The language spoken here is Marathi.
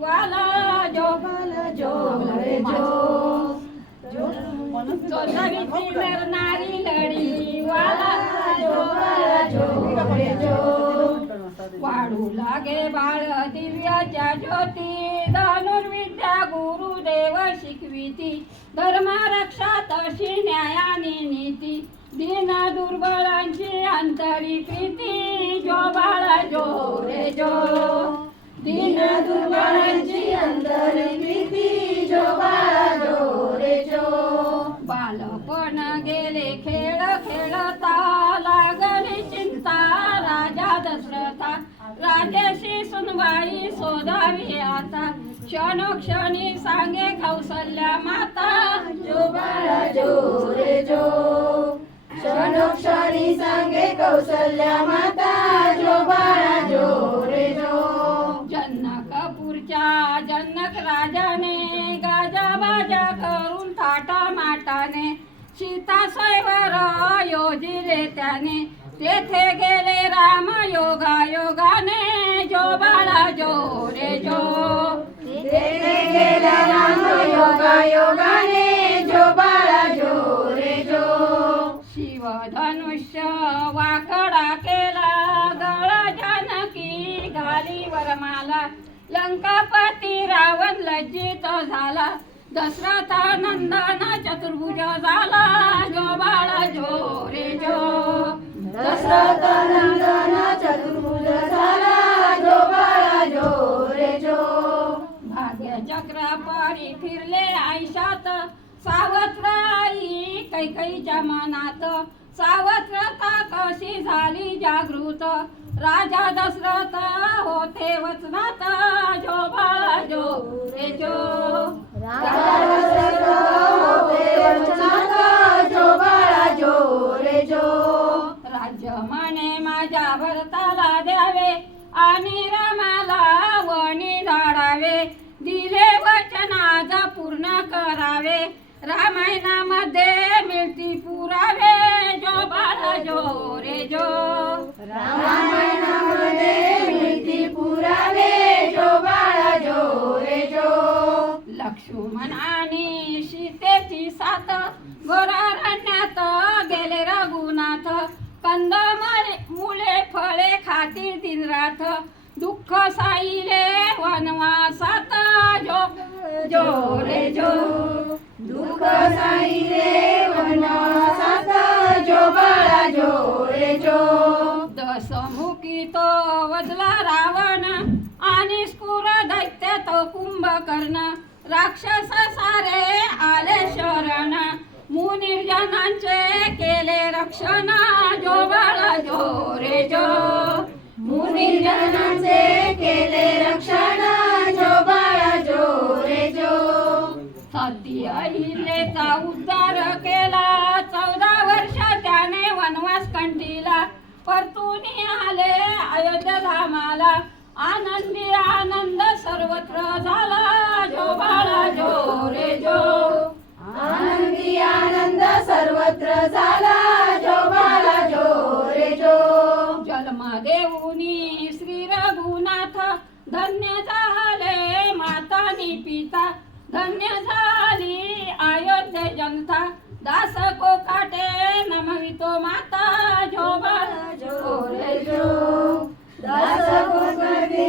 वाला जो रे जो चोलवीची नरनारी लढी वाला जो रे जो वाढू लागे बाळ दिव्याच्या ज्योती धनुर्विद्या गुरुदेव शिकविती धर्म रक्षा तशी न्यायाने नीती दीन दुर्बलांची अंतरी प्रीती जो बाळा जो रे जो दीन दुर्बलांची अंतरी प्रीती जो बाळा जो रे जो बालपण गेले खेळ खेळता लागली चिंता राजा दशरथा राजाशी सुनबाई शोधावी आता क्षणोक्षणी सांगे कौसल्या माता जो बाळा जो रे जो क्षणोक्षणी सांगे कौसल्या माता जो बाळा जो रे जो जनकपूरच्या जनक राजाने गाजाबाजा करून थाटा माटाने सीता स्वयंवर योजिले त्याने तेथे गेले राम योगा योगाने जो बाळा जो रे जो तेथे गेले राम योगा योगाने जो बाळा जो रे जो शिवधनुष्य वाकडा केला गळा जानकी घाली वरमाला लंकापती रावण लज्जित झाला दशरथानंदन चतुर्भुज झाला जो बाळा जो रे जो दशरथानंदन चतुर्भुज झाला जो बाळा जो रे जो भाग्य चक्र पारी फिरले आयुष्यात सावत्र आई कैकईच्या मनात सावत्रता कशी झाली जागृत राजा दशरथ होते वचनात जो बाळा जो रे जो राजा दशरथ होते वचनात जो बाळा जो रे जो राज्य म्हणे माझ्या भरताला द्यावे आणि रामाला वणी धाडावे दिले वचन आज पूर्ण करावे रामायणामध्ये मिळती पुरावे जो बाळा जो रे जो रामायणामध्ये मिळती पुरावे जो बाळा जो रे जो लक्ष्मण आणि सीतेची साथ घोरारण्यात गेले रघुनाथ कंदमुळे मुळे फळे खातील दिनरात दुःख साईले वनवासात जो जो रे जो दुःख साईले वनवासात जो बाळा जो रे जो दशमुखी तो वजला रावण आणि स्फुर दैत्य तो कुंभकर्ण राक्षस सारे आले शरण मुनिर्जनांचे केले रक्षण जो बाळा जो रे जो मुनिर्जनांचे केले रक्षण जो बाळा जो रे जो सती अहिल्याचा उद्धार केला 14 वर्ष त्याने वनवास कंठीला परतून आले अयोध्या धामाला आनंदी आनंद सर्वत्र झाला जो बाळा जो रे जो आनंदी आनंद सर्वत्र झाला जो बाळा जो रे जो जन्म देऊनी श्री रघुनाथ धन्य झाले मातानी पिता धन्य झाली अयोध्या जनता दास कोकाटे नमवितो माता जो बाळा जो रे जो दास कोकाटे